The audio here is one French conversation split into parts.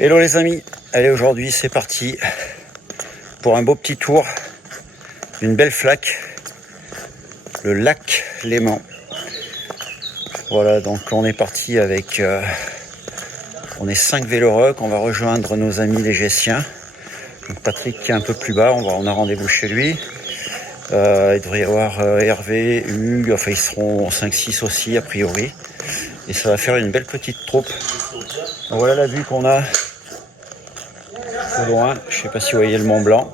Hello les amis, allez aujourd'hui c'est parti pour un beau petit tour d'une belle flaque, le lac Léman. Voilà, donc on est parti avec, on est 5 vélorocs, on va rejoindre nos amis les Gessiens. Donc Patrick qui est un peu plus bas, on a rendez-vous chez lui. Il devrait y avoir Hervé, Hugues, enfin ils seront 5-6 aussi a priori. Et ça va faire une belle petite troupe. Donc voilà la vue qu'on a au loin, je sais pas si vous voyez le Mont Blanc.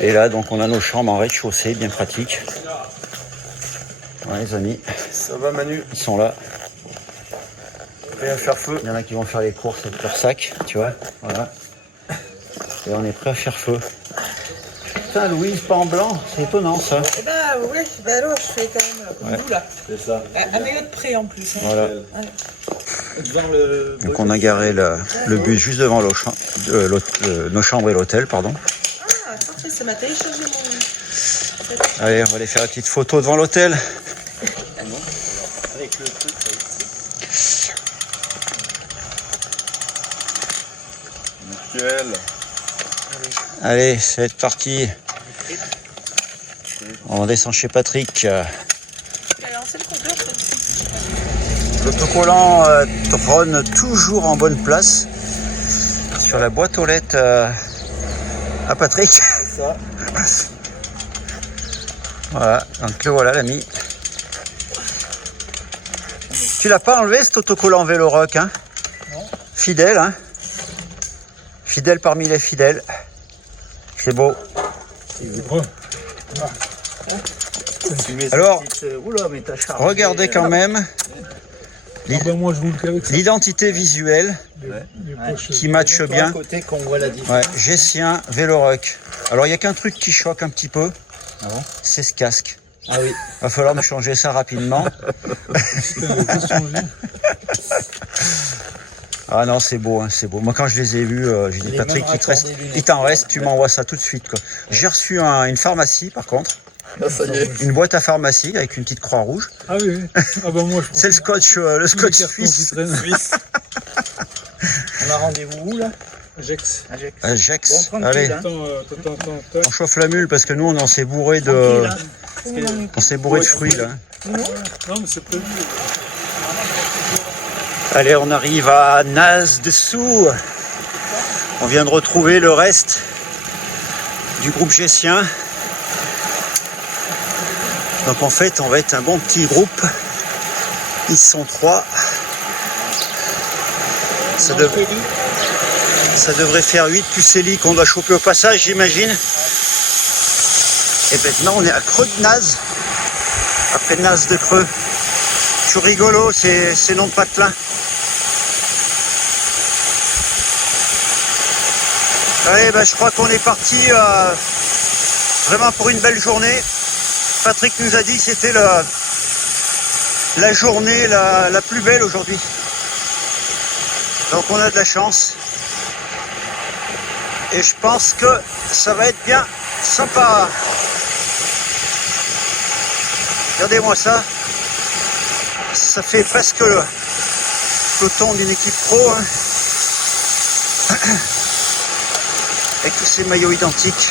Et là donc on a nos chambres en rez-de-chaussée, bien pratique. Ouais les amis. Ça va Manu? Ils sont là. Prêt à faire feu. Il y en a qui vont faire les courses avec leur sac, tu vois. Voilà. Et on est prêt à faire feu. Putain Louise, pas en blanc, c'est étonnant ça. Eh ben oui, ben alors je fais quand même comme vous là. C'est ça. À mes de près en plus. Hein. Voilà. Devant le... Donc on a garé le bus juste devant nos chambres et l'hôtel, pardon. Ah, parfait, ça m'a téléchargé mon... Allez, on va aller faire la petite photo devant l'hôtel. Avec le truc. Nickel. Allez, c'est parti. On descend chez Patrick. Alors c'est le compteur. L'autocollant trône toujours en bonne place sur la boîte aux lettres à Patrick. Ça. Voilà, donc le voilà l'ami. Tu l'as pas enlevé cet autocollant Véloroc, hein? Non. Fidèle, hein? Fidèle parmi les fidèles. C'est beau. Alors, Oula, mais t'as chargé. regardez quand même moi je roule qu'avec ça. l'identité visuelle qui matche bien. Côté qu'on voit la différence. Ouais, Gessien, Véloroc. Alors il n'y a qu'un truc qui choque un petit peu, Ah bon? c'est ce casque. Ah oui. Va falloir me changer ça rapidement. Ah non, c'est beau, hein, c'est beau. Moi quand je les ai vus, j'ai dit Les Patrick, mêmes raccordés lunettes. il t'en reste, tu m'envoies ça tout de suite, quoi. J'ai reçu une pharmacie par contre, Ah, ça y est. une boîte à pharmacie avec une petite croix rouge. Ah oui, oui. Ah bah moi je C'est le scotch Suisse. suisse. Suisse. On a rendez-vous où là? Ajax. Ajax. Gex. Bon, tranquille, Allez, hein. Attends. on chauffe la mule parce que nous on s'est bourré de, Tranquille, hein. on s'est bourré de fruits là. Non mais c'est prévu. Allez, on arrive à Naz-Dessous. On vient de retrouver le reste du groupe Gessien. Donc en fait, on va être un bon petit groupe. Ils sont 3. Ça devrait faire 8 plus Célie qu'on doit choper au passage, j'imagine. Et maintenant, on est à Creux de Naz. Après Naz de Creux. Toujours rigolo, ces noms de patelins. Ouais, ben, je crois qu'on est parti vraiment pour une belle journée. Patrick nous a dit que c'était la journée la plus belle aujourd'hui. Donc on a de la chance. Et je pense que ça va être bien sympa. Regardez-moi ça. Ça fait presque le peloton d'une équipe pro. Hein. Avec tous ces maillots identiques.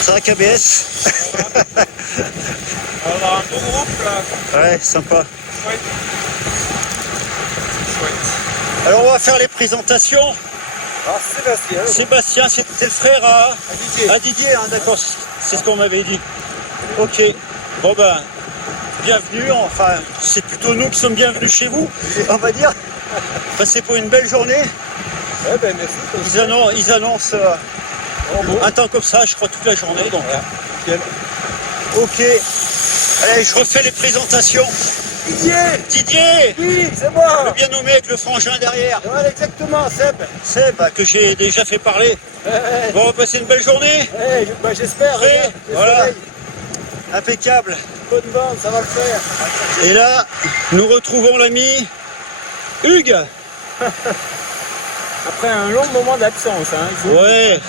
Ça va KBS? On a un beau groupe là. Ouais, sympa. Chouette. Alors on va faire les présentations. Ah, Sébastien. Sébastien, c'était le frère à Didier. Didier, hein, d'accord, c'est ce qu'on m'avait dit. Ok, bon ben, bienvenue, enfin, c'est plutôt nous qui sommes bienvenus chez vous, on va dire. Passez pour une belle journée. Ouais, ben merci. Ils annoncent un temps comme ça, je crois, toute la journée. Donc. Nickel. Ok, allez, je refais les présentations. Didier, Oui, c'est moi. le bien nommé avec le frangin derrière. Voilà, exactement, Seb. Seb, que j'ai déjà fait parler. Bon, on va passer une belle journée. Bah, j'espère. Prêt? Regarde, le Voilà. soleil. Impeccable. Bonne bande, ça va le faire. Et là, nous retrouvons l'ami Hugues. Après un long moment d'absence, hein. Ouais.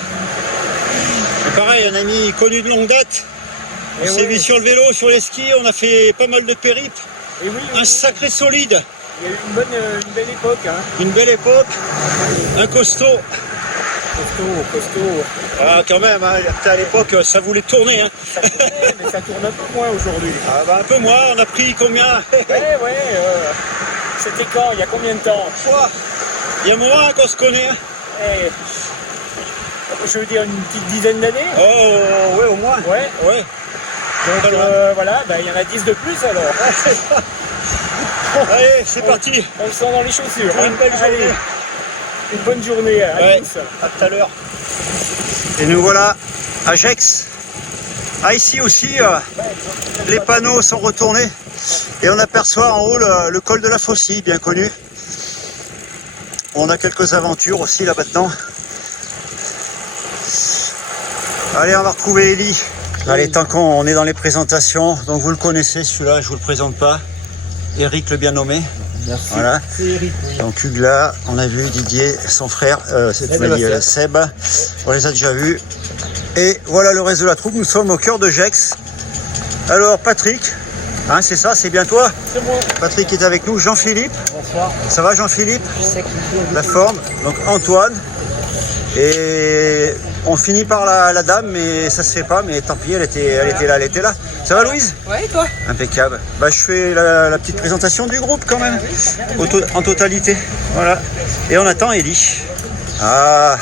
Et pareil, un ami connu de longue date. On s'est mis sur le vélo, sur les skis, on a fait pas mal de périples. Et oui, Un sacré solide. il y a eu une belle époque. Hein. Une belle époque. Un costaud. Costaud. Ah, quand même, hein, à l'époque, ça voulait tourner. Hein. Ça tournait, mais ça tourne un peu moins aujourd'hui. Ah, bah, un peu moins, on a pris combien? C'était quand? Il y a combien de temps? Il y a un moment hein, qu'on se connaît. Hein. Je veux dire une petite dizaine d'années. Oh, ouais, au moins. Ouais. Ouais. Donc voilà, il y en a 10 de plus alors. Allez, c'est parti. On le sent dans les chaussures. Pour une belle journée. Allez, une bonne journée à Ouais. tous. À tout à l'heure. Et nous voilà à Gex. Ah, ici aussi, les panneaux sont retournés et on aperçoit en haut le col de la Faucille, bien connu. On a quelques aventures aussi là maintenant. Allez, on va retrouver Eli. Allez, tant qu'on est dans les présentations, donc vous le connaissez celui-là, je vous le présente pas. Eric le bien nommé. Merci. Voilà. C'est Eric. Donc Hugla, on a vu Didier, son frère, Seb, on les a déjà vus. Et voilà le reste de la troupe, nous sommes au cœur de Gex. Alors Patrick, hein, c'est ça, c'est bien toi? C'est moi. Patrick est avec nous, Jean-Philippe. Bonsoir. Ça va Jean-Philippe? Je sais qu'il La forme. Donc Antoine. Et on finit par la dame, mais ça se fait pas, mais tant pis, elle était là. Ça va Louise? Ouais, et toi? Impeccable. Bah, je fais la petite présentation du groupe quand même, en totalité. Voilà. Et on attend Eli. Ah,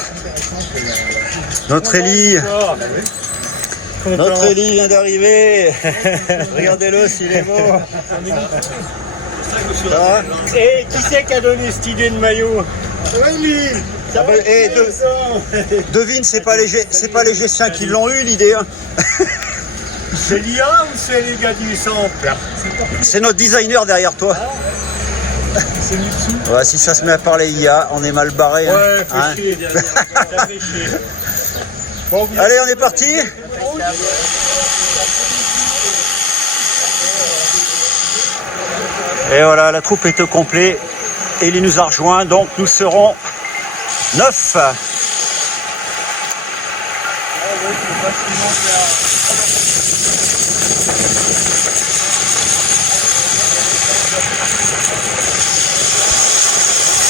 notre Eli. Notre Eli vient d'arriver. Regardez-le s'il est beau. Ça va? Et qui c'est qui a donné cette idée de maillot? Oui. Ah bah, devine, c'est pas les Gessiens qui l'ont eu l'idée. Hein. C'est l'IA ou c'est les gars du sample? C'est notre designer derrière toi. C'est Mitsu. Ouais, si ça se met à parler IA, on est mal barré. Ouais, hein. fait chier derrière. Ça fait chier. Bon, vous Allez, on est parti. Et voilà, la troupe est au complet. Eli nous a rejoint, donc nous serons 9.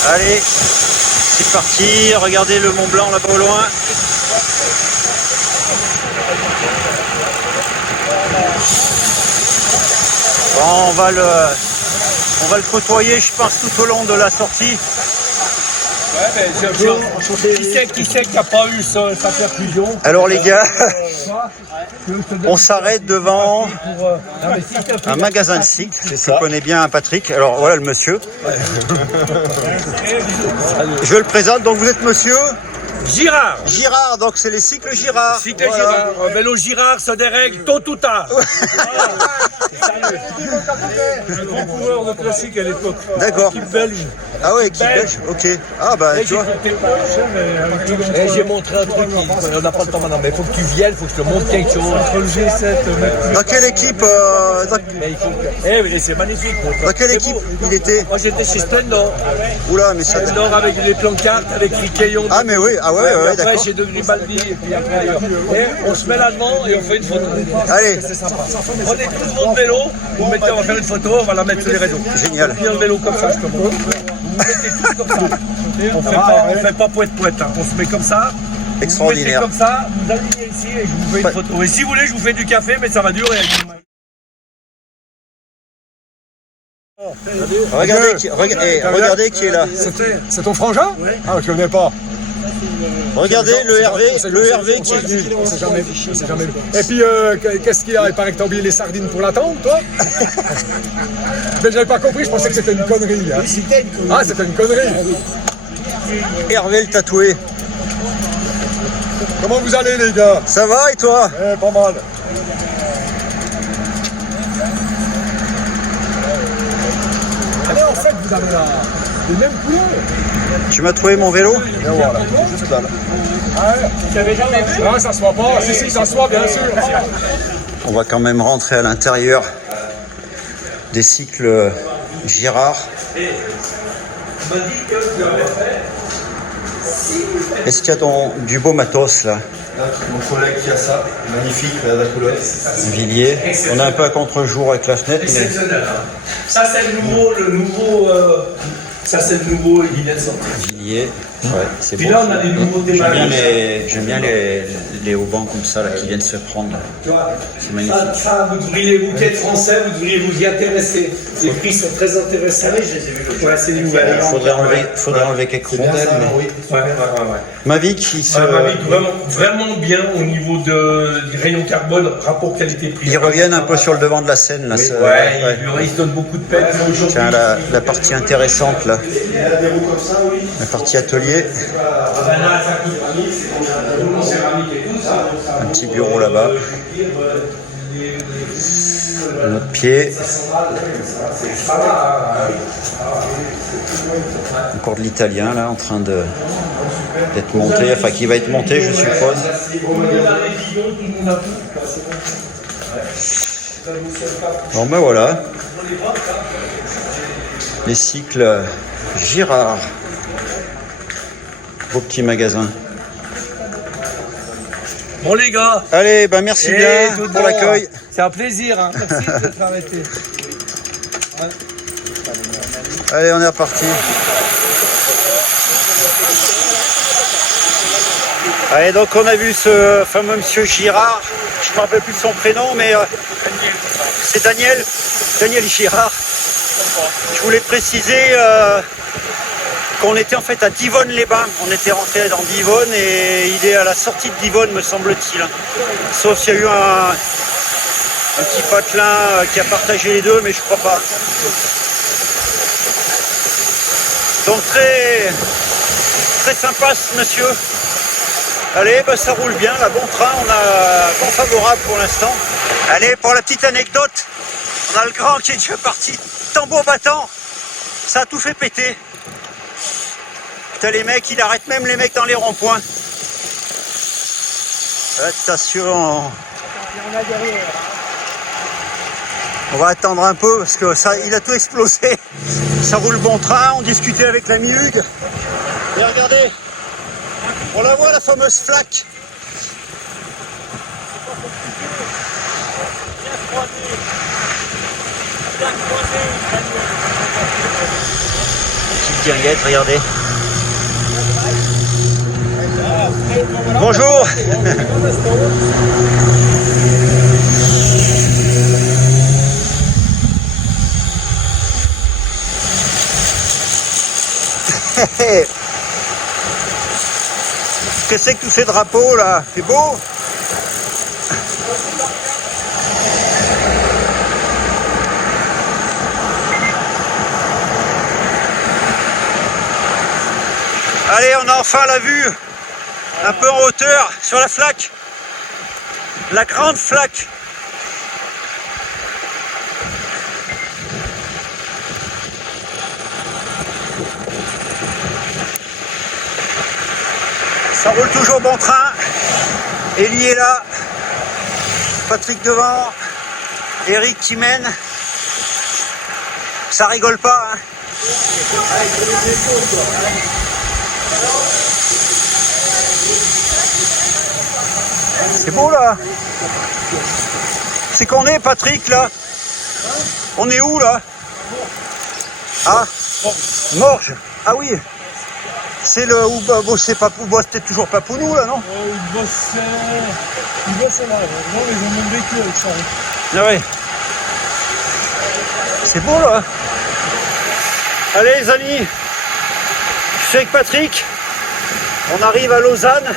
Allez, c'est parti. Regardez le Mont Blanc là-bas au loin. Bon, on va le côtoyer, je pense, tout au long de la sortie. Ouais, mais qui c'est qui n'a pas eu sa perfusion? Alors les gars, on s'arrête devant un magasin de cycle. Je connais bien Patrick. Alors voilà le monsieur. Je le présente. Donc vous êtes monsieur Girard. Girard. Donc c'est les cycles Girard. Cycle Girard. Un vélo Girard se dérègle tôt ou tard. Un grand coureur de classique à l'époque. D'accord. Équipe belge. Ah ouais, qui belge. Ok. Ah bah tu vois. J'ai montré un truc, on n'a pas le temps maintenant, mais il faut que tu viennes, il faut que je te montre quelque chose. Entre le G7, Dans quelle équipe Mais il faut que... Eh oui, c'est magnifique. dans quelle équipe il était? Moi j'étais chez Splendor. Oula, mais ça. Splendor avec les plancartes, avec Riqueillon. Ah mais oui. Ah ouais, Après d'accord. chez De Grimaldi et puis après ailleurs. Et on se met là-devant et on fait une photo. Allez. C'est sympa. Prenez tout votre vélo, vous le mettez, on va faire une photo, on va la mettre sur les réseaux. Génial. Tenir le vélo comme ça, je te montre. Vous mettez tous comme ça. On fait pas poète-poète, hein. On se met comme ça. Extraordinaire. Vous mettez comme ça, vous alignez ici et je vous fais une photo. Et si vous voulez, je vous fais du café, mais ça va durer. Regardez qui est là. C'est ton frangin? Ah, je connais pas. Regardez le Hervé qui est venu. On s'est jamais vu. Et puis, qu'est-ce qu'il y a? Il paraît que t'as oublié les sardines pour l'attendre, toi? Mais j'avais pas compris, je pensais que c'était une connerie. Hein. Ah, c'était une connerie. Hervé le tatoué. Comment vous allez, les gars? Ça va et toi? Pas mal. Allez, en fait, vous avez les mêmes couleurs. Tu m'as trouvé mon vélo? Et voilà, juste là. Ah, ça se voit pas. Si, ça se voit, bien sûr. On va quand même rentrer à l'intérieur des cycles Girard. Est-ce qu'il y a du beau matos là? Mon collègue qui a ça, magnifique, la couleur. Villiers. On est un peu à contre-jour avec la fenêtre, mais Exceptionnel. Hein. Ça c'est le nouveau, il vient de sortir. Villiers, ouais, c'est beau. Puis là on a des nouveautés magiques. J'aime bien les haubans comme ça là, qui viennent se prendre. C'est magnifique. Ça, vous devriez, vous qui êtes français, vous devriez vous y intéresser. Les prix sont très intéressants. Je les ai vus. Ouais, c'est une nouvelle. Faudrait enlever quelques rondelles. Mais... Ouais. Mavic, il se... Mavic, vraiment bien au niveau du rayon carbone, rapport qualité-prix. Ils reviennent un peu sur le devant de la scène là. Oui, ils se donnent beaucoup de peine. Tiens, la partie intéressante là. La partie atelier. Un petit bureau là-bas. Notre pied. Encore de l'italien là en train d'être monté, enfin qui va être monté je suppose. Bon ben voilà. Les cycles Girard. Beau petit magasin. Bon les gars. Allez, ben merci bien pour l'accueil. C'est un plaisir. Hein. Merci d'être arrêté. Allez, on est reparti. Allez, donc on a vu ce fameux monsieur Girard. Je ne me rappelle plus de son prénom, mais c'est Daniel Girard. Je voulais préciser qu'on était en fait à Divonne-les-Bains. On était rentré dans Divonne et il est à la sortie de Divonne, me semble-t-il. Sauf s'il y a eu un petit patelin qui a partagé les deux, mais je crois pas. Donc très sympa ce monsieur. Allez, bah, ça roule bien, là, bon train, on a vent favorable pour l'instant. Allez, pour la petite anecdote, on a le grand qui est déjà parti, tambour battant, ça a tout fait péter. Putain, les mecs, il arrête même les mecs dans les ronds-points. Attention. On va attendre un peu parce que ça, il a tout explosé. Ça roule bon train, on discutait avec l'ami Hugues. Et regardez, on la voit la fameuse flaque. Petite guinguette, regardez. Bonjour. Qu'est-ce que c'est que tous ces drapeaux là? C'est beau? Allez, on a enfin la vue un peu en hauteur sur la flaque, la grande flaque. Ça roule toujours bon train. Élie est là, Patrick devant, Eric qui mène. Ça rigole pas, hein. C'est beau là. C'est qu'on est, Patrick, là. On est où là? Ah, Morges. Ah oui. C'est le où c'est c'était toujours Papounou là, non? Il bosse là. Non, ils ont même vécu avec ça. Ah ouais. C'est beau là. Allez les amis, je suis avec Patrick. On arrive à Lausanne.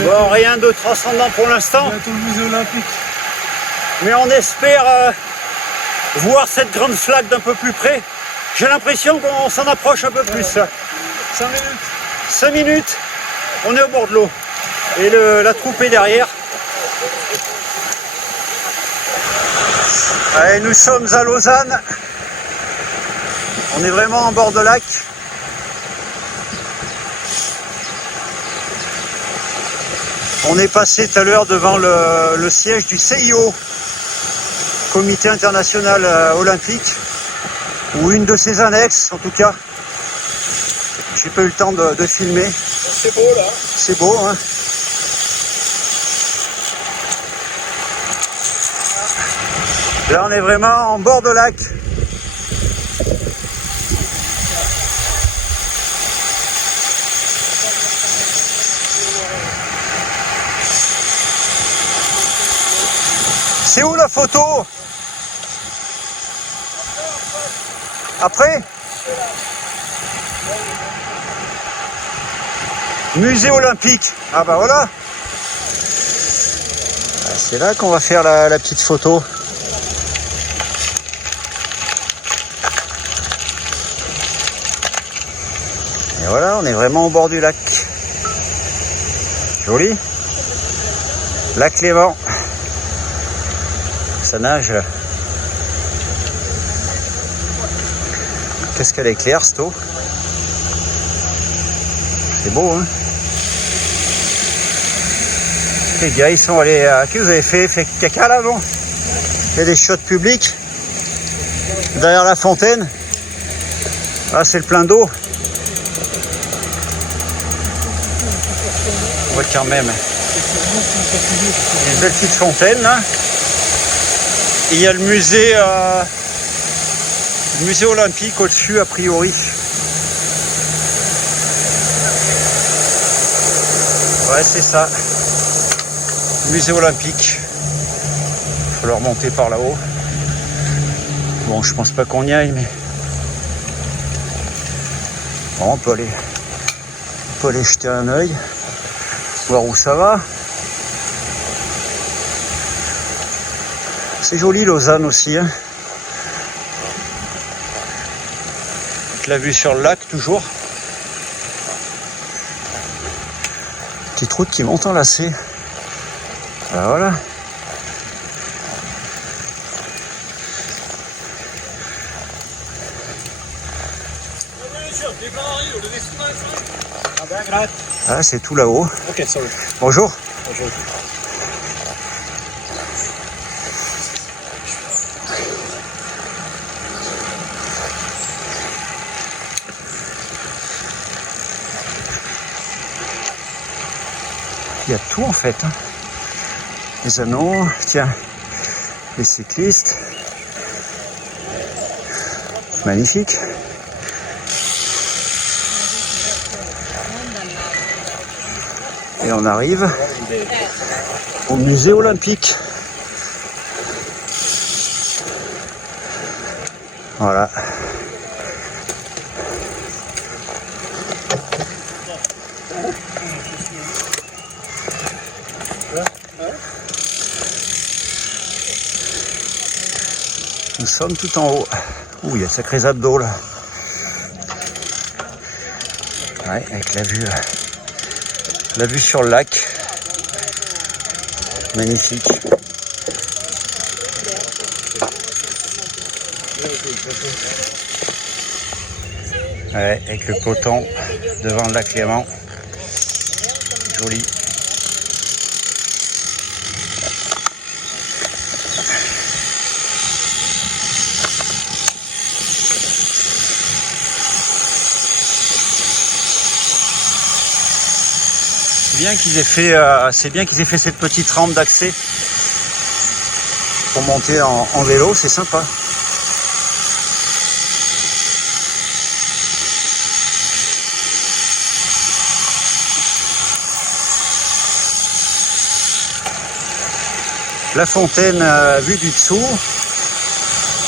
Bon, rien de transcendant pour l'instant. Bientôt le musée olympique. Mais on espère voir cette grande flaque d'un peu plus près. J'ai l'impression qu'on s'en approche un peu plus là. 5 minutes. 5 minutes, on est au bord de l'eau. Et la troupe est derrière. Allez, nous sommes à Lausanne. On est vraiment en bord de lac. On est passé tout à l'heure devant le siège du CIO, Comité international olympique, ou une de ses annexes en tout cas. J'ai pas eu le temps de filmer. C'est beau là. C'est beau, hein. Là, on est vraiment en bord de lac. C'est où la photo? Après? Musée olympique. Ah bah voilà. C'est là qu'on va faire la petite photo. Et voilà, on est vraiment au bord du lac. Joli. Lac Léman. Ça nage. Qu'est-ce qu'elle est claire cette eau. C'est beau, hein. Les gars, ils sont allés... Qu'est-ce que vous avez fait caca là, bon? Il y a des chiottes publiques. Derrière la fontaine. Là, c'est le plein d'eau. On voit quand même. Il y a une belle petite fontaine, là. Et il y a le musée olympique au-dessus, a priori. Ouais, c'est ça. Musée olympique. Il va falloir monter par là-haut. Bon, je pense pas qu'on y aille, mais... Bon, on peut aller jeter un œil. Voir où ça va. C'est joli Lausanne aussi, hein. Avec la vue sur le lac toujours. Petite route qui monte en lacet. Voilà. Ah, c'est tout là-haut. Ok, sorry. Bonjour. Bonjour. Il y a tout en fait, hein. Les anneaux, tiens, les cyclistes. Magnifique. Et on arrive au musée olympique. Voilà. Nous sommes tout en haut. Ouh, il y a sacrés abdos là. Ouais, avec la vue sur le lac. Magnifique. Ouais, avec le poton devant le lac Léman. Joli. C'est bien qu'ils aient fait cette petite rampe d'accès pour monter en vélo, c'est sympa. La fontaine vue du dessous.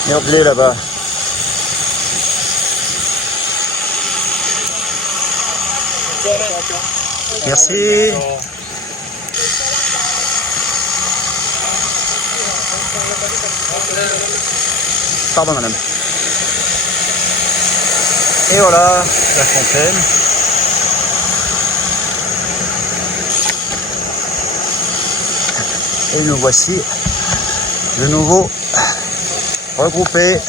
Regardez là-bas. Merci. Pardon madame. Et voilà la fontaine. Et nous voici de nouveau regroupés.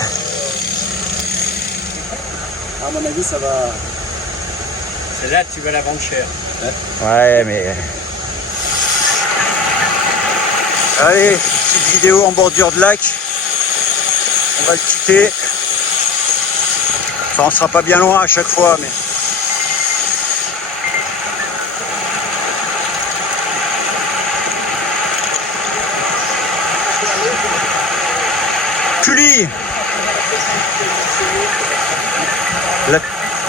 À mon avis, ça va. C'est là que tu vas la vendre cher. Ouais, mais... Allez, petite vidéo en bordure de lac. On va le quitter. Enfin, on sera pas bien loin à chaque fois, mais...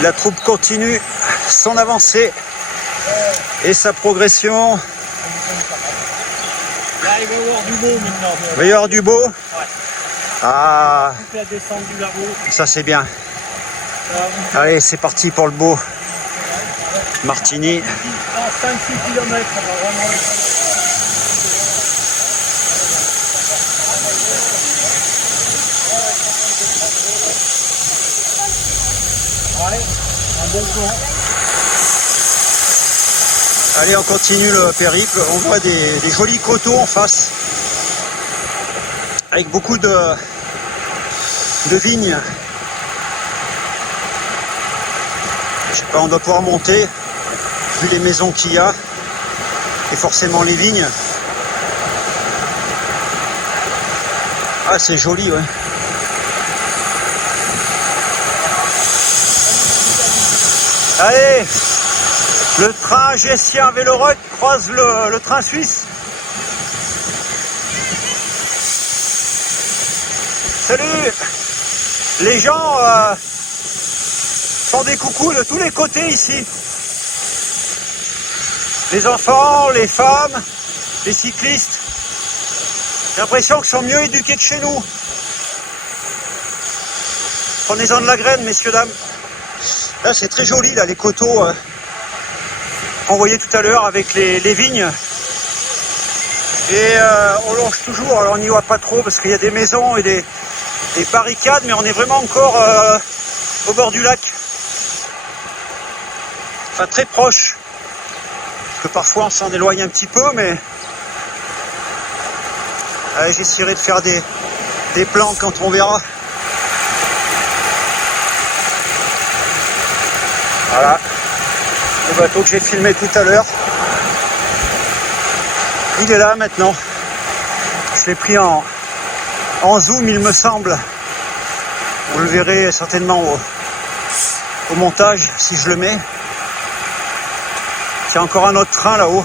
La troupe continue son avancée et sa progression. Là, il va y avoir du beau maintenant. Il va y avoir du beau. Ah, Toute la descente du lago. ça c'est bien. Allez, c'est parti pour le beau. Martigny. En 5-6 km, ça va vraiment être... Ouais, un bon plan. Allez, on continue le périple. On voit des jolis coteaux en face. Avec beaucoup de vignes. Je sais pas, on doit pouvoir monter, vu les maisons qu'il y a. Et forcément les vignes. Ah, c'est joli, ouais. Allez, le train Gessien Véloroc croise le train suisse. Salut! Les gens font des coucous de tous les côtés ici. Les enfants, les femmes, les cyclistes. J'ai l'impression qu'ils sont mieux éduqués que chez nous. Prenez-en de la graine, messieurs, dames. Là, c'est très joli, là, les coteaux qu'on voyait tout à l'heure avec les vignes. Et on longe toujours, alors on n'y voit pas trop parce qu'il y a des maisons et des barricades, mais on est vraiment encore au bord du lac. Enfin, très proche. Parce que parfois on s'en éloigne un petit peu, mais allez, j'essaierai de faire des plans quand on verra. Voilà, le bateau que j'ai filmé tout à l'heure, il est là maintenant. Je l'ai pris en zoom, il me semble. Vous le verrez certainement au montage si je le mets. C'est encore un autre train là-haut.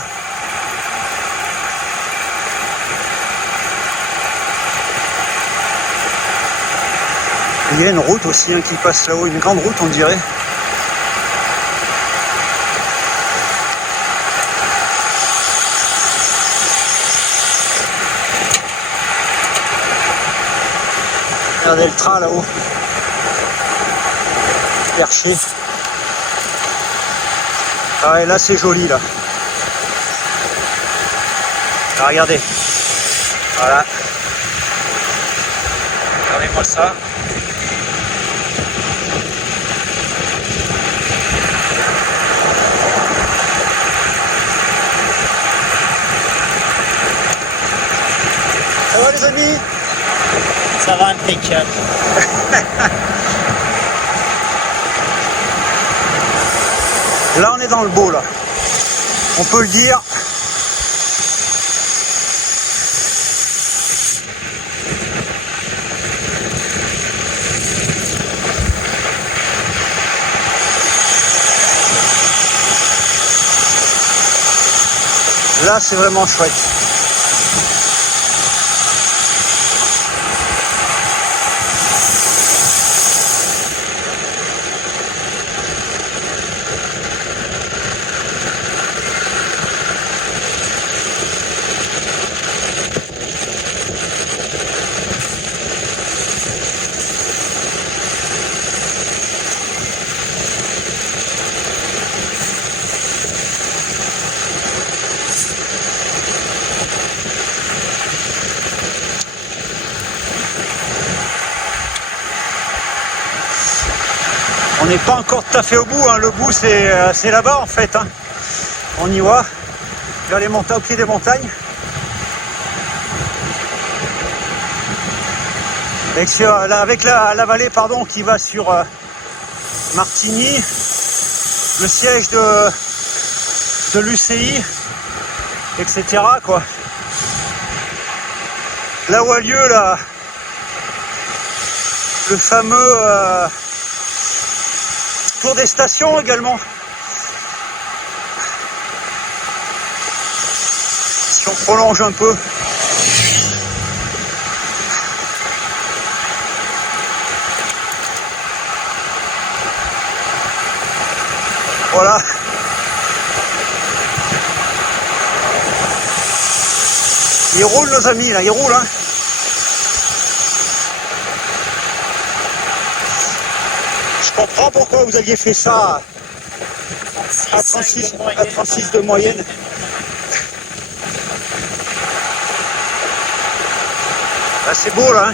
Il y a une route aussi qui passe là-haut, une grande route on dirait. Regardez le train là-haut. Perché. Ah ouais, là c'est joli là. Ah, regardez. Voilà. Regardez-moi ça. Ça va les amis? Ça va impeccable. Là on est dans le beau là. On peut le dire. Là c'est vraiment chouette. On n'est pas encore tout à fait au bout, hein. Le bout c'est là-bas en fait, hein. On y voit, vers les montagnes, au pied des montagnes. Avec la vallée pardon, qui va sur Martigny, le siège de l'UCI, etc. quoi. Là où a lieu le fameux tour des stations également. Si on prolonge un peu. Voilà. Ils roulent nos amis là, ils roulent hein. Je comprends pourquoi vous aviez fait ça à 36 de moyenne. Là, c'est beau là. Hein.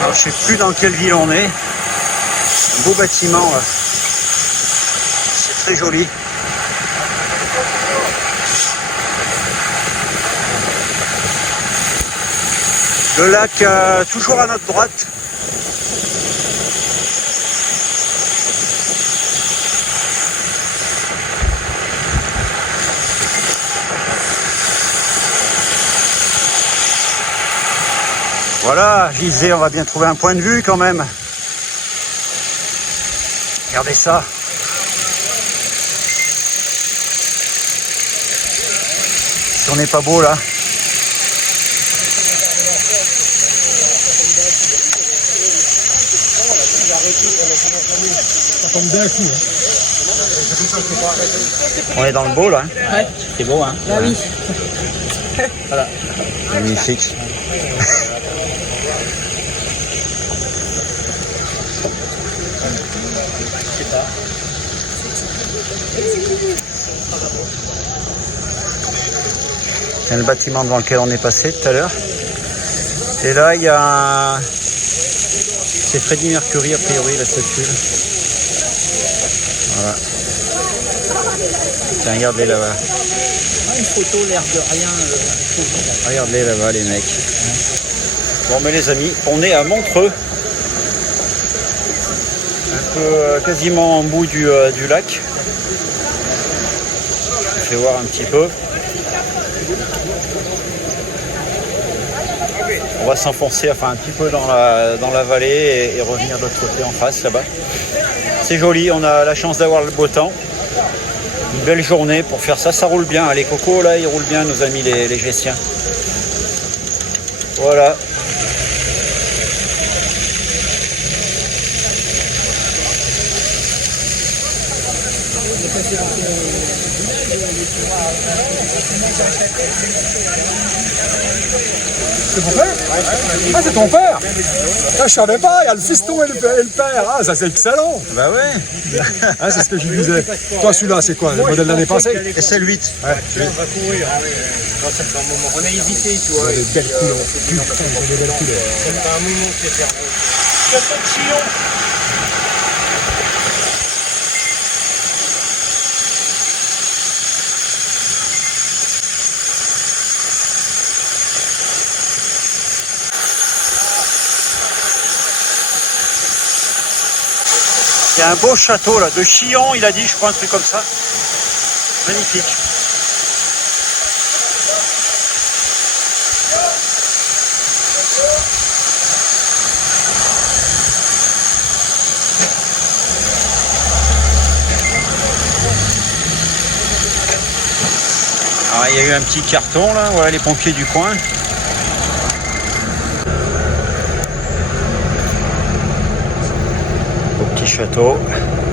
Alors, je sais plus dans quelle ville on est. Un beau bâtiment là. C'est très joli. Le lac toujours à notre droite. Voilà, je disais, on va bien trouver un point de vue quand même. Regardez ça. Si on n'est pas beau là. Ça tombe d'un coup. Hein. On est dans le beau là. Ouais. C'est beau hein. Ah oui. Voilà. Magnifique. C'est le bâtiment devant lequel on est passé tout à l'heure. Et là, il y a un... C'est Freddie Mercury, a priori, la statue. Voilà. Tiens, regarde-les là-bas. Une photo, l'air de rien. Regardez là-bas, les mecs. Bon, mais les amis, on est à Montreux. Un peu quasiment en bout du lac. Je vais voir un petit peu. On va s'enfoncer enfin un petit peu dans la vallée et revenir de l'autre côté en face là-bas. C'est joli, on a la chance d'avoir le beau temps. Une belle journée pour faire ça, ça roule bien. Les cocos là, ils roulent bien nos amis les Gessiens. Voilà. C'est ton père? Ah, c'est ton père? Ah, je savais pas, il y a le fiston et le père. Ah, ça c'est excellent. Bah ouais. Ah, c'est ce que je disais. Toi, celui-là, c'est quoi? Le modèle de l'année passée? SL8. Ouais. On va courir. On a hésité, tu vois. Des belles couleurs. Putain, j'ai des belles couleurs. Ça fait un moment que c'est fermé. Il y a pas de sillon. Il y a un beau château là, de Chillon, il a dit, je crois, un truc comme ça. Magnifique. Alors, il y a eu un petit carton là, voilà les pompiers du coin. Château.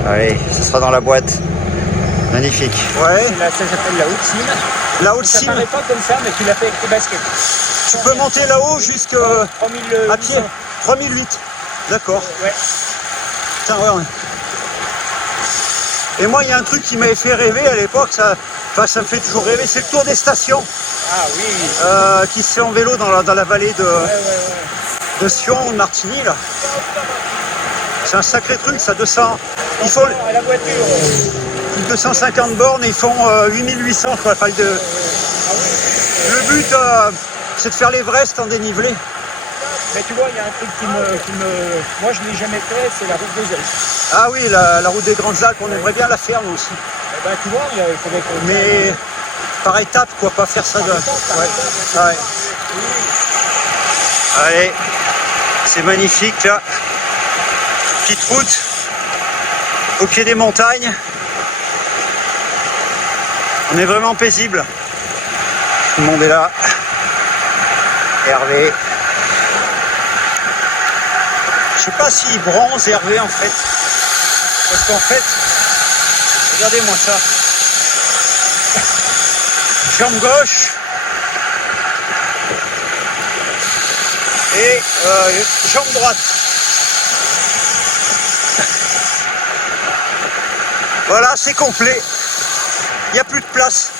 Allez, ça sera dans la boîte. Magnifique. Ouais. Ça s'appelle la haute cime. La haute Ça cime. paraît pas comme ça, mais tu l'as fait avec tes baskets. Tu peux monter là-haut jusqu'à 3000 à pied. 3008. D'accord. Ouais. Putain, ouais. Et moi, il y a un truc qui m'avait fait rêver à l'époque, ça me fait toujours rêver, c'est le tour des stations. Ah oui. Qui se fait en vélo dans la vallée de Sion ou de Martigny là. C'est un sacré truc, ça 200. Ils font À la voiture. 250 bornes et ils font 8800 quoi. Enfin, le but c'est de faire l'Everest en dénivelé. Mais tu vois, il y a un truc qui me... Moi, je ne l'ai jamais fait, c'est la route des Alpes. Ah oui, la route des Grandes Alpes, on aimerait bien la faire nous aussi. Eh ben, tu vois, il faudrait qu'on... Mais par étapes quoi, pas faire ça de... Ouais. Ouais. Allez, c'est magnifique là. Petite route au pied des montagnes. On est vraiment paisible. Tout le monde est là. Hervé. Je sais pas s'il bronze Hervé en fait. Parce qu'en fait, regardez-moi ça. Jambe gauche. Et jambe droite. Voilà, c'est complet. Il n'y a plus de place.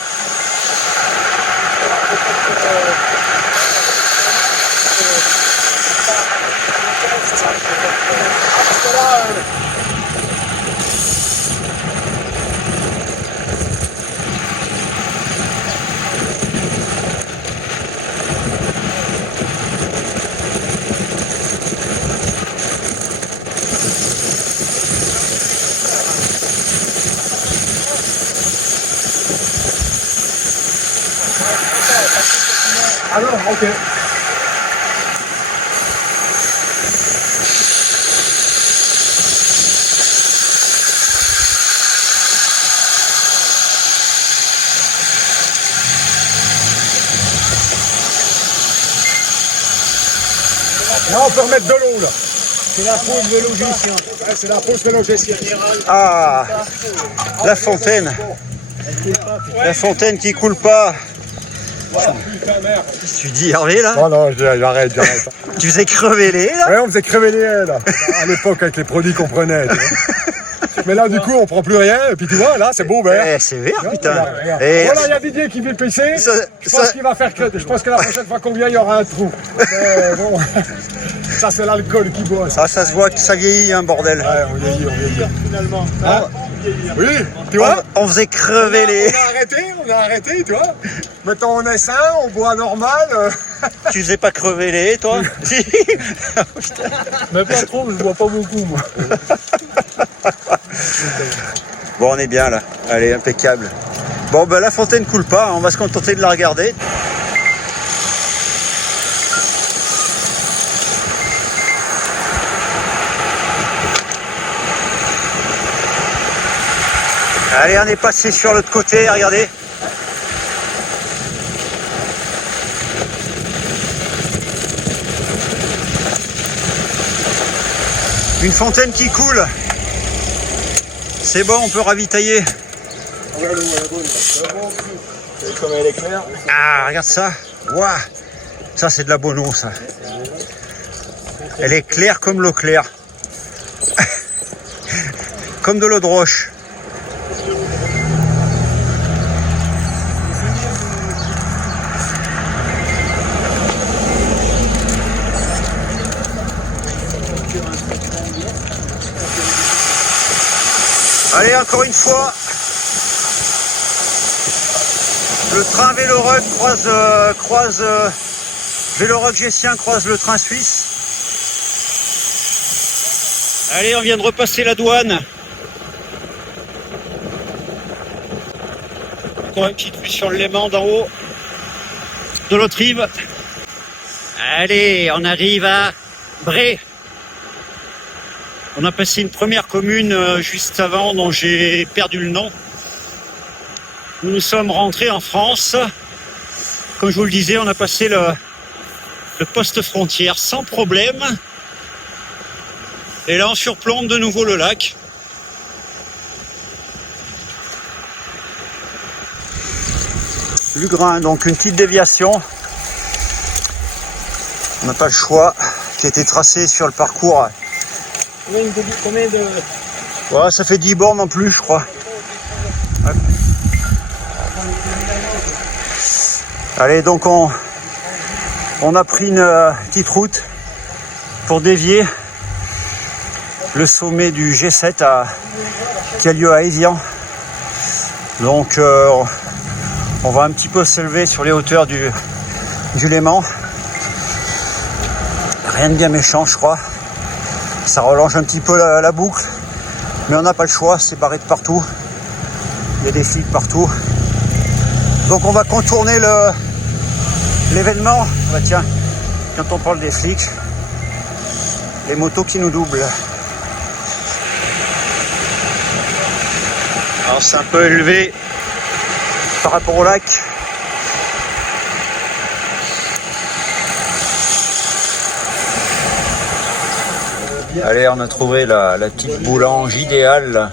Alors, ok. Là, on peut remettre de l'eau, là. C'est la pause vélo gestion. Ouais, c'est la pause vélo gestion. Ah, la fontaine. La fontaine qui coule pas. Qu'est-ce que tu dis Hervé là? Non, non, j'arrête. Tu faisais crever les là? Ouais, on faisait crever les haies, là. À l'époque, avec les produits qu'on prenait. Tu vois. Mais là, du coup, on prend plus rien. Et puis, tu vois, là, c'est beau vert. Eh, c'est vert, putain. Regarde. Et Voilà, il y a Didier qui vient pisser. Je pense qu'il va faire que. Je pense que la prochaine fois qu'on vient, il y aura un trou. Mais bon, ça, c'est l'alcool qui boit. Ça. ah, ça se voit que ça vieillit, un bordel. Ouais, on vieillit. Finalement. Hein? Oui, tu vois. On faisait crever les. On a arrêté, tu vois. Maintenant, on est sain, on boit normal. Tu faisais pas crever les, toi? Si. Mais pas trop, je bois pas beaucoup moi. Bon, on est bien là. Allez, impeccable. Bon, ben la fontaine coule pas. On va se contenter de la regarder. Allez, on est passé sur l'autre côté, regardez. Une fontaine qui coule. C'est bon, on peut ravitailler. Ah, regarde ça. Waouh. Ça, c'est de la bonne eau, ça. Elle est claire comme l'eau claire. Comme de l'eau de roche. Allez, encore une fois, le train Vélorock croise Vélorock Gessien croise le train suisse. Allez, on vient de repasser la douane. Encore une petite vue sur le Léman d'en haut, de l'autre rive. Allez, on arrive à Bray. On a passé une première commune juste avant dont j'ai perdu le nom. Nous sommes rentrés en France. Comme je vous le disais, on a passé le poste frontière sans problème. Et là, on surplombe de nouveau le lac. Lugrin, donc une petite déviation. On n'a pas le choix, qui a été tracé sur le parcours. Combien de... Ouais, ça fait 10 bornes en plus, je crois. Ouais. Allez, donc on a pris une petite route pour dévier le sommet du G7 qui a lieu à Évian. Donc on va un petit peu s'élever sur les hauteurs du Léman. Rien de bien méchant, je crois. Ça relance un petit peu la boucle, mais on n'a pas le choix, c'est barré de partout. Il y a des flics partout. Donc on va contourner l'événement. Bah tiens, quand on parle des flics, les motos qui nous doublent. Alors c'est un peu élevé par rapport au lac. Allez, on a trouvé la petite boulange idéale là,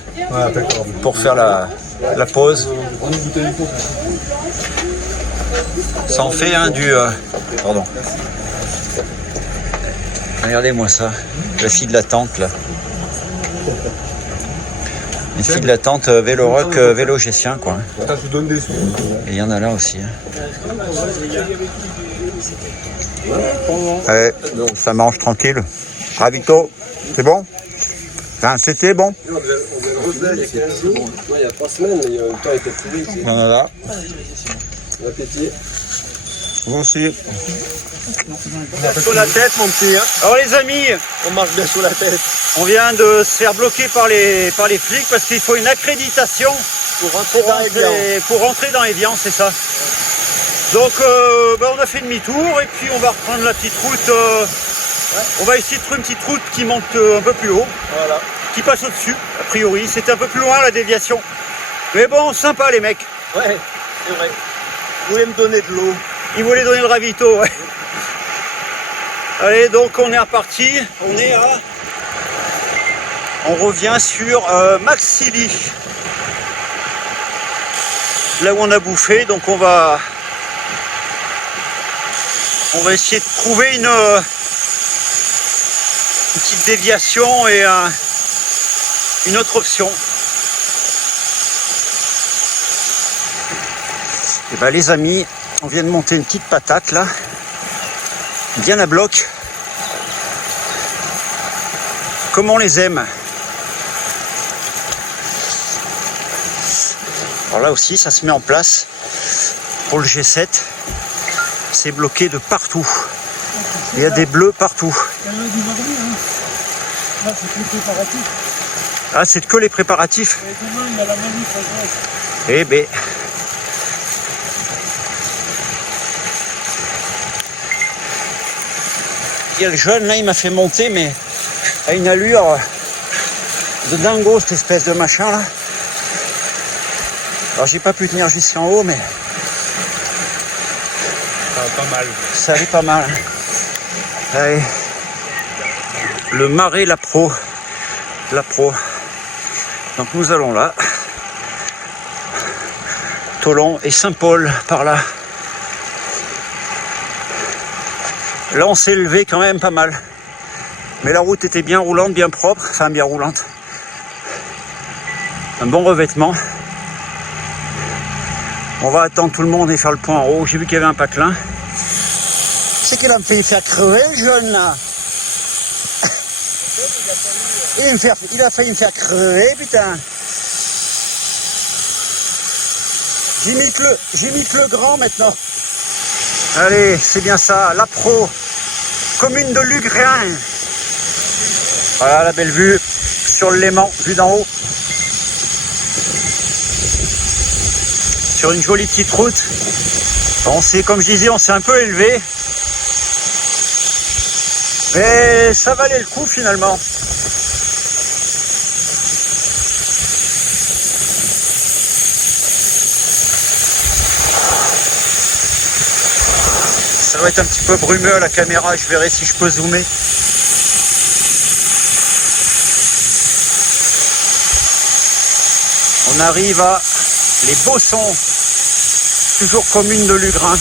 pour faire la pause. Ça en fait un du... pardon. Regardez-moi ça, la fille de la tente là. Les filles de la tente Vélorock, vélo gessien quoi. Et il y en a là aussi. Allez, ça mange tranquille. Ravito, c'est bon? C'était bon? On vient de Rosel il y a 15 jours. Il y a 3 semaines, mais le temps était pourri. Il y en a là. Bon appétit. Vous aussi. Sur la tête, mon petit. Hein. Alors les amis, On marche bien sur la tête. on vient de se faire bloquer par les flics parce qu'il faut une accréditation Pour rentrer dans Évian, c'est ça. Donc on a fait demi-tour et puis on va reprendre la petite route. On va essayer de trouver une petite route qui monte un peu plus haut, Voilà. qui passe au-dessus, a priori. C'était un peu plus loin la déviation. Mais bon, sympa les mecs. Ouais, c'est vrai. Vous voulez me donner de l'eau? Ils voulaient donner le ravito, ouais. Allez, donc on est reparti. On revient sur Maxili. Là où on a bouffé, donc on va essayer de trouver une petite déviation et une autre option. Et ben les amis, on vient de monter une petite patate là, bien à bloc, comme on les aime. Alors là aussi ça se met en place pour le G7, c'est bloqué de partout, il y a des bleus partout. Il y en a du mardi, hein. Là, c'est plus préparatif. Ah, c'est que les préparatifs. Et demain, il y a la manif à Grèce. Eh ben. Il y a le jeune là, il m'a fait monter, mais à une allure de dingo, cette espèce de machin là. Alors j'ai pas pu tenir jusqu'en haut, mais Pas mal. ça allait pas mal. Allez. Le Marais La Pro. Donc nous allons là. Tholon et Saint-Paul par là. Là on s'est élevé quand même pas mal. Mais la route était bien roulante, bien propre. Enfin bien roulante. Un bon revêtement. On va attendre tout le monde et faire le point en haut. J'ai vu qu'il y avait un patelin. C'est qu'il a me fait faire crever le jeune là. Il a failli me faire crever, putain. J'imite le grand maintenant. Allez, c'est bien ça, La Pro, commune de Lugrin. Voilà la belle vue sur le Léman, vue d'en haut. Sur une jolie petite route. Comme je disais, on s'est un peu élevé. Mais ça valait le coup finalement. Ça va être un petit peu brumeux à la caméra, je verrai si je peux zoomer. On arrive à les Bossons, toujours commune de Lugrin.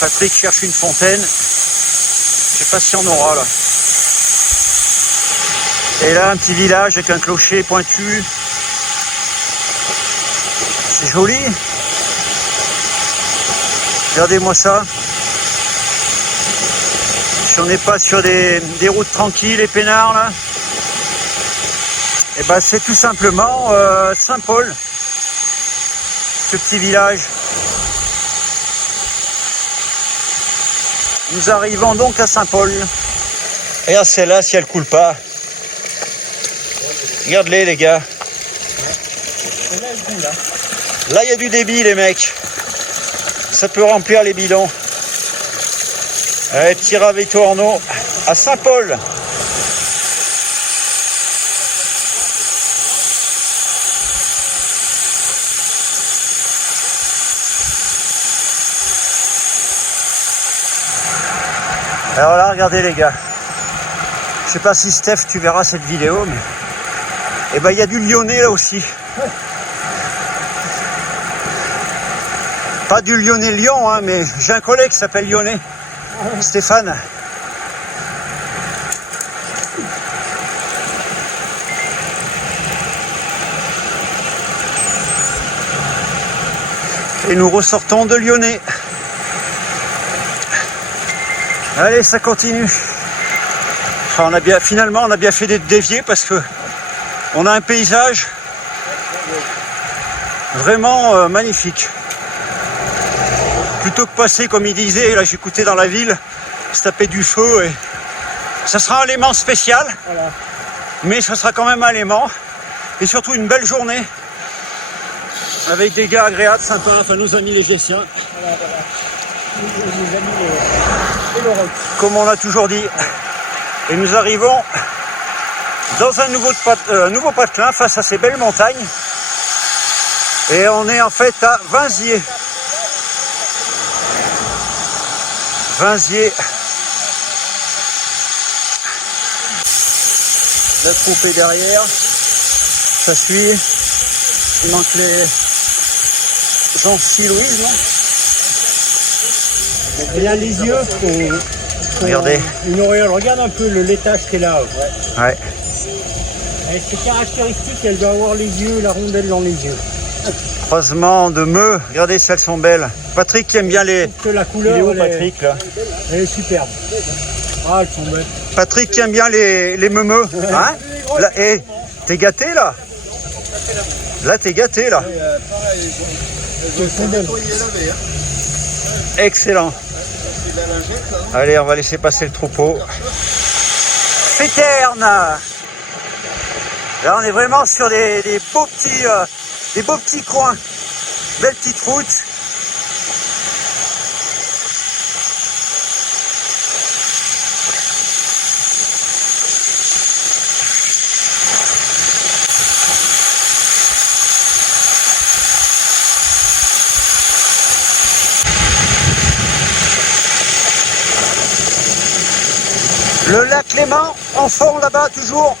Patrick cherche une fontaine. Je sais pas si on aura là. Et là, un petit village avec un clocher pointu. C'est joli. Regardez-moi ça. Si on n'est pas sur des routes tranquilles et peinards là, et ben c'est tout simplement Saint-Paul, ce petit village. Nous arrivons donc à Saint-Paul. Et à celle-là, si elle coule pas. Regarde-les les gars. Là il y a du débit les mecs. Ça peut remplir les bidons. Allez, petit ravito en eau à Saint-Paul. Alors là, regardez les gars. sais pas si Steph, tu verras cette vidéo, mais eh ben, il y a du Lyonnais là aussi. Pas du Lyonnais Lyon, hein, mais j'ai un collègue qui s'appelle Lyonnais, Stéphane. Et nous ressortons de Lyonnais. Allez, ça continue. Enfin, finalement, on a bien fait d'être dévié parce que on a un paysage vraiment magnifique. Plutôt que passer, comme il disait, là j'écoutais dans la ville, se taper du feu. Et ça sera un Léman spécial, voilà. Mais ça sera quand même un Léman. Et surtout une belle journée. Avec des gars agréables, sympas, enfin nos amis les Gessiens. Voilà, voilà. Nos amis les Lorrains. Comme on l'a toujours dit. Et nous arrivons dans un nouveau patelin face à ces belles montagnes. Et on est en fait à Vinziers. Vinziers. La troupe est derrière. Ça suit. Il manque les Jean-Louise, non? Il y a les yeux. Regardez. Une auréole. Regarde un peu le laitage qu'elle a. Ouais. C'est caractéristique, elle doit avoir les yeux, la rondelle dans les yeux. Croisement de meux. Regardez si elles sont belles. Patrick qui aime bien les... La couleur, il est où, Patrick, là? Elle est superbe. Ah, elles sont belles. Patrick qui aime bien les meumeux. Hein? Là, hey, t'es gâté, là? Là, t'es gâté, là. Excellent. Allez, on va laisser passer le troupeau. C'est terne. Là, on est vraiment sur des beaux petits coins. Belle petite route. Le lac Léman, en fond là-bas toujours.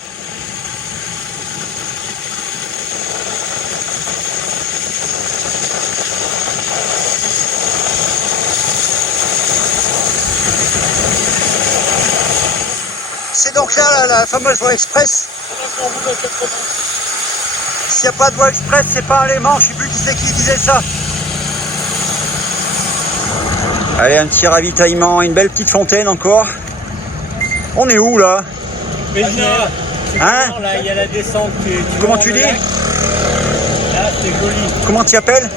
C'est donc là la fameuse voie express. S'il n'y a pas de voie express, c'est pas un Léman, je sais plus qui c'est qui disait ça. Allez, un petit ravitaillement, une belle petite fontaine encore. On est où là? Vézna. Hein? Là, il y a la descente. Comment tu dis? Là, c'est joli. Comment tu appelles?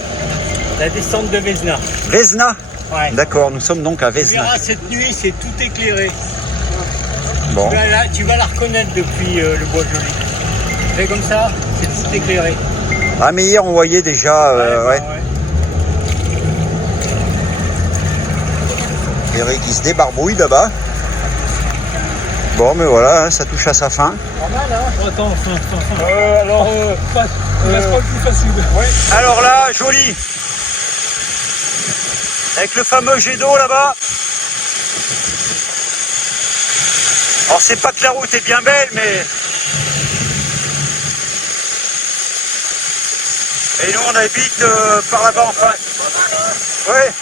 La descente de Vézna. Vézna? Ouais. D'accord, nous sommes donc à Tu Vézna. verras, cette nuit, c'est tout éclairé. Bon. Tu vas la reconnaître depuis le bois de Joly. Fais comme ça, c'est tout éclairé. Ah mais hier on voyait déjà... ouais. Eric qui se débarbouille là-bas. Bon mais voilà, hein, ça touche à sa fin. Pas mal, hein? Attends. Passe pas le plus facile. Ouais. Alors là, joli. Avec le fameux jet d'eau là-bas. Alors c'est pas que la route est bien belle, mais... Et nous on habite par là-bas enfin. Ouais.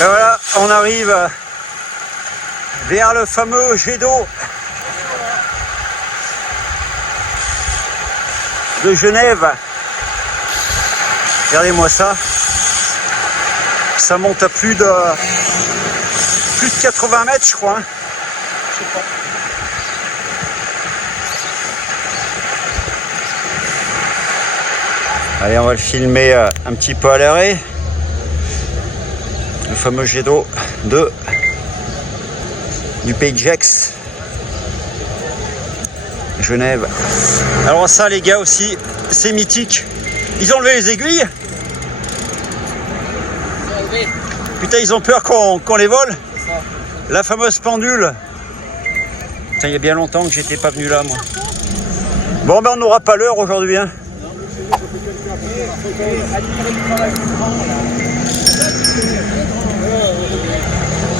Et voilà, on arrive vers le fameux jet d'eau de Genève. Regardez-moi ça. Ça monte à plus de 80 mètres, je crois. Allez, on va le filmer un petit peu à l'arrêt. Le fameux jet d'eau du Pays de Gex, Genève. Alors ça les gars aussi, c'est mythique. Ils ont enlevé les aiguilles. Putain, ils ont peur qu'on les vole. La fameuse pendule. Putain, il y a bien longtemps que j'étais pas venu là moi. Bon ben on n'aura pas l'heure aujourd'hui hein.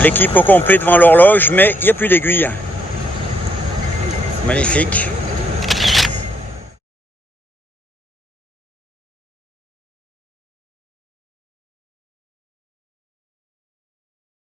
L'équipe au complet devant l'horloge, mais il n'y a plus d'aiguille. Magnifique.